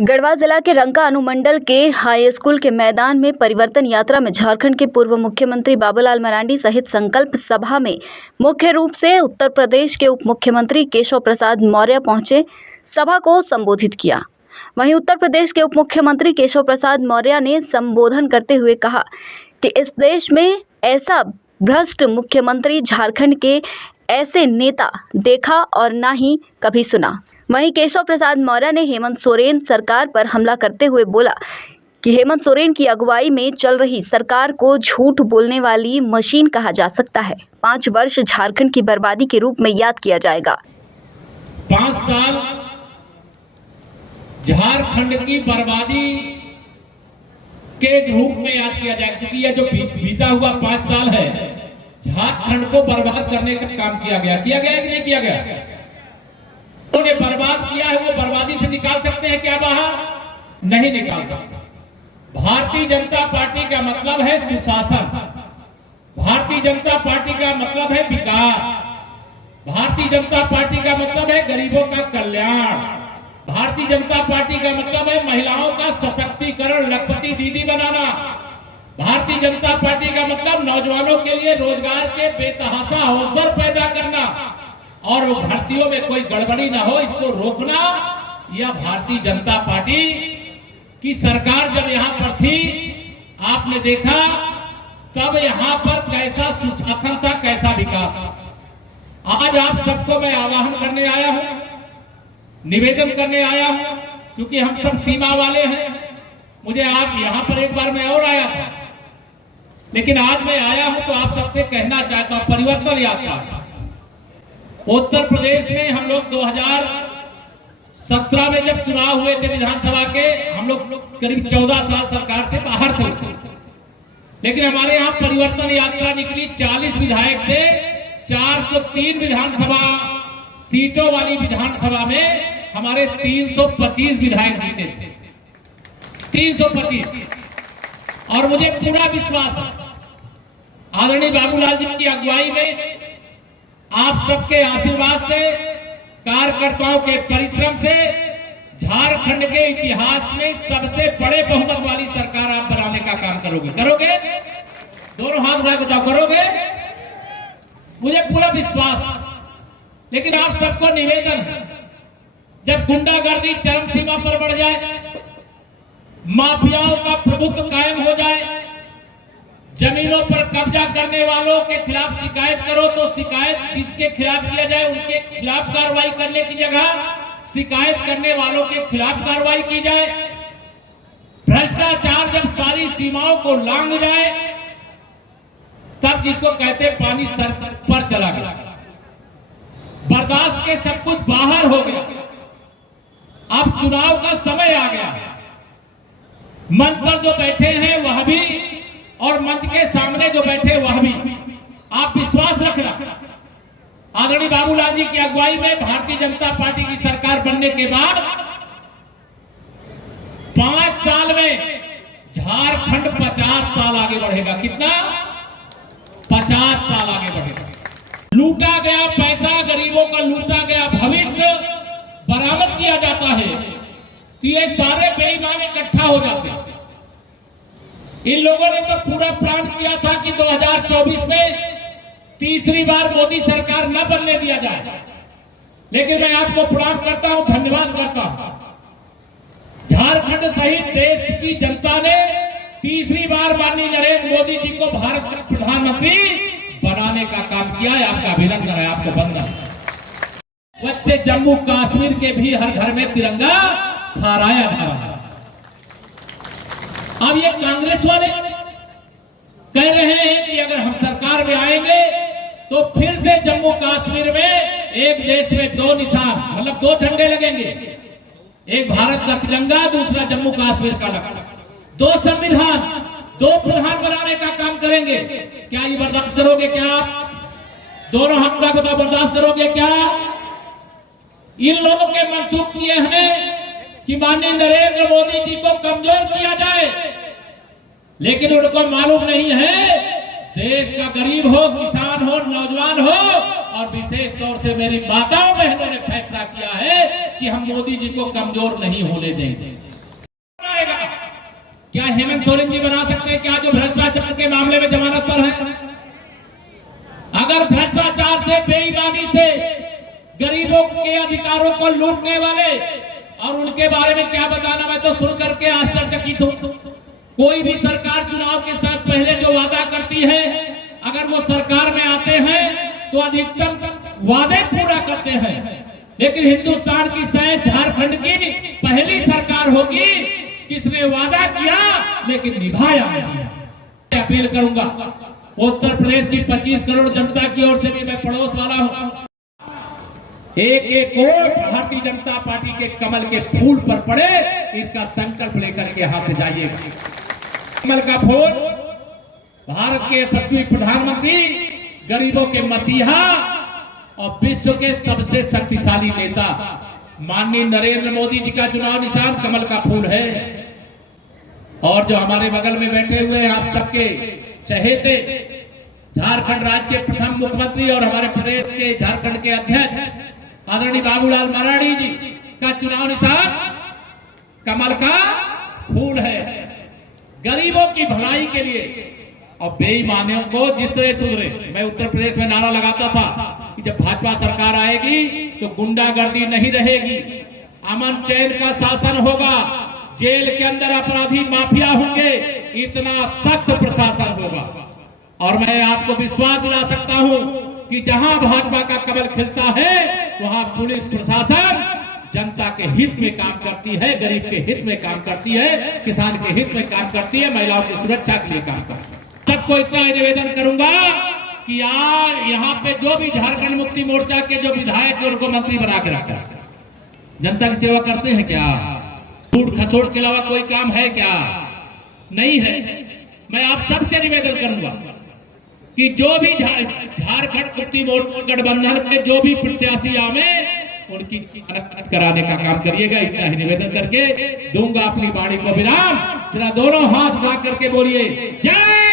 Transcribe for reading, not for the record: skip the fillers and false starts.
गढ़वा जिला के रंका अनुमंडल के हाई स्कूल के मैदान में परिवर्तन यात्रा में झारखंड के पूर्व मुख्यमंत्री बाबूलाल मरांडी सहित संकल्प सभा में मुख्य रूप से उत्तर प्रदेश के उप मुख्यमंत्री केशव प्रसाद मौर्य पहुंचे। सभा को संबोधित किया। वहीं उत्तर प्रदेश के उप मुख्यमंत्री केशव प्रसाद मौर्य ने संबोधन करते हुए कहा कि इस देश में ऐसा भ्रष्ट मुख्यमंत्री झारखंड के ऐसे नेता देखा और ना ही कभी सुना। वहीं केशव प्रसाद मौर्य ने हेमंत सोरेन सरकार पर हमला करते हुए बोला कि हेमंत सोरेन की अगुवाई में चल रही सरकार को झूठ बोलने वाली मशीन कहा जा सकता है। 5 वर्ष झारखंड की बर्बादी के रूप में याद किया जाएगा। 5 साल झारखंड की बर्बादी के रूप में याद किया जाएगा, क्योंकि यह जो बीता हुआ 5 साल है झारखंड को बर्बाद करने का काम किया गया कि नहीं किया गया? उन्होंने बर्बाद किया है, वो बर्बादी से निकाल सकते हैं क्या बाहर? नहीं निकाल सकते। भारतीय जनता पार्टी का मतलब है सुशासन, भारतीय जनता पार्टी का मतलब है विकास, भारतीय जनता पार्टी का मतलब है गरीबों का कल्याण, भारतीय जनता पार्टी का मतलब है महिलाओं का सशक्तिकरण, लखपति दीदी बनाना, भारतीय जनता पार्टी का मतलब नौजवानों के लिए रोजगार के बेतहाशा अवसर पैदा करना और वो भर्तियों में कोई गड़बड़ी ना हो, इसको रोकना। यह भारतीय जनता पार्टी की सरकार जब यहां पर थी, आपने देखा तब यहां पर कैसा सुशासन था, कैसा विकास था। आज आप सबको मैं आह्वान करने आया हूं, निवेदन करने आया हूं, क्योंकि हम सब सीमा वाले हैं। मुझे आप यहां पर एक बार मैं और आया था, लेकिन आज मैं आया हूं तो आप सबसे कहना चाहता हूं, परिवर्तन यात्रा उत्तर प्रदेश में हम लोग 2017 में जब चुनाव हुए थे विधानसभा के, हम लोग करीब 14 साल सरकार से बाहर थे उसे, लेकिन हमारे यहाँ परिवर्तन यात्रा निकली। 40 विधायक से 403 विधानसभा सीटों वाली विधानसभा में हमारे 325 विधायक जीते थे, 325। और मुझे पूरा विश्वास है आदरणीय बाबूलाल जी की अगुवाई में, आप सबके आशीर्वाद से, कार्यकर्ताओं के परिश्रम से झारखंड के इतिहास में सबसे बड़े बहुमत वाली सरकार आप बनाने का काम करोगे। दोनों हाथ उठा के बताओ, करोगे? मुझे पूरा विश्वास है। लेकिन आप सबको निवेदन है, जब गुंडागर्दी चरम सीमा पर बढ़ जाए, माफियाओं का प्रभुत्व कायम हो जाए, जमीनों पर कब्जा करने वालों के खिलाफ शिकायत करो तो शिकायत जिसके खिलाफ किया जाए उनके खिलाफ कार्रवाई करने की जगह शिकायत करने वालों के खिलाफ कार्रवाई की जाए। भ्रष्टाचार जब सारी सीमाओं को लांघ जाए, तब जिसको कहते हैं पानी सर पर चला गया, बर्दाश्त के सब कुछ बाहर हो गया। अब चुनाव का समय आ गया। मंच पर जो बैठे हैं वह भी और मंच के सामने जो बैठे वह भी, आप विश्वास रखना, आदरणीय बाबूलाल जी की अगुवाई में भारतीय जनता पार्टी की सरकार बनने के बाद 5 साल में झारखंड 50 साल आगे बढ़ेगा। कितना? 50 साल आगे बढ़ेगा। लूटा गया पैसा, गरीबों का लूटा गया भविष्य बरामद किया जाता है तो ये सारे बेईमान इकट्ठा हो जाते हैं। इन लोगों ने तो पूरा प्लान किया था कि 2024 में तीसरी बार मोदी सरकार न बनने दिया जाए, लेकिन मैं आपको प्रणाम करता हूं, धन्यवाद करता हूं। झारखंड सहित देश की जनता ने तीसरी बार माननीय नरेंद्र मोदी जी को भारत का प्रधानमंत्री बनाने का काम किया है। आपका अभिनंदन है, आपको वंदन। वैसे जम्मू कश्मीर के भी हर घर में तिरंगा फहराया जा रहा है। अब ये कांग्रेस वाले कह रहे हैं कि अगर हम सरकार में आएंगे तो फिर से जम्मू कश्मीर में एक देश में 2 निशान, मतलब 2 झंडे लगेंगे, एक भारत का तिरंगा, दूसरा जम्मू कश्मीर का लक्ष्य, 2 संविधान, 2 प्रधान बनाने का काम करेंगे। क्या ये बर्दाश्त करोगे? क्या आप दोनों हाथ उठा के बर्दाश्त करोगे क्या? इन लोगों के मंसूब किए हैं कि माननीय नरेंद्र मोदी जी को कमजोर किया जाए, लेकिन उनको मालूम नहीं है देश का गरीब हो, किसान हो, नौजवान हो और विशेष तौर से मेरी माताओं बहनों ने फैसला किया है कि हम मोदी जी को कमजोर नहीं होने देंगे। क्या हेमंत सोरेन जी बना सकते हैं क्या, जो भ्रष्टाचार के मामले में जमानत पर है? अगर भ्रष्टाचार से, बेईमानी से गरीबों के अधिकारों को लूटने वाले, और उनके बारे में क्या बताना, मैं तो सुन करके आश्चर्यचकित हूं। कोई भी सरकार चुनाव के साथ पहले जो वादा करती है, अगर वो सरकार में आते हैं तो अधिकतम वादे पूरा करते हैं, लेकिन हिंदुस्तान की शायद झारखंड की पहली सरकार होगी जिसने वादा किया लेकिन निभाया नहीं। अपील करूंगा उत्तर प्रदेश की 25 करोड़ जनता की ओर से भी, मैं पड़ोस वाला हूं, एक एक वोट भारतीय जनता पार्टी के कमल के फूल पर पड़े, इसका संकल्प लेकर के यहां से जाइएगा। कमल का फूल भारत के यशस्वी प्रधानमंत्री, गरीबों के मसीहा और विश्व के सबसे शक्तिशाली नेता माननीय नरेंद्र मोदी जी का चुनाव निशान कमल का फूल है। और जो हमारे बगल में बैठे हुए आप सबके चहेते झारखंड राज्य के प्रथम मुख्यमंत्री और हमारे प्रदेश के झारखंड के अध्यक्ष आदरणीय बाबूलाल मरांडी जी का चुनाव निशान कमल का फूल है। गरीबों की भलाई के लिए और बेईमानियों को जिस तरह सुधरे, मैं उत्तर प्रदेश में नारा लगाता था कि जब भाजपा सरकार आएगी तो गुंडागर्दी नहीं रहेगी, अमन चैन का शासन होगा, जेल के अंदर अपराधी माफिया होंगे, इतना सख्त प्रशासन होगा। और मैं आपको विश्वास दिला सकता हूं कि जहां भाजपा का कमल खिलता है वहां पुलिस प्रशासन जनता के हित में काम करती है, गरीब के हित में काम करती है, किसान के हित में काम करती है, महिलाओं की सुरक्षा के लिए काम करती है। सबको इतना निवेदन करूंगा कि यार यहाँ पे जो भी झारखंड मुक्ति मोर्चा के जो विधायक उनको मंत्री बना के रखा है, जनता की सेवा करते हैं क्या? झूठ खसोट के अलावा कोई काम है क्या? नहीं है। मैं आप सबसे निवेदन करूंगा कि जो भी झारखंड मुक्ति मोर्चा गठबंधन के जो भी प्रत्याशी आवे उनकी मदद कराने का काम करिएगा। इतना ही निवेदन करके दूंगा अपनी वाणी को विराम। जरा दोनों हाथ उठा करके बोलिए जय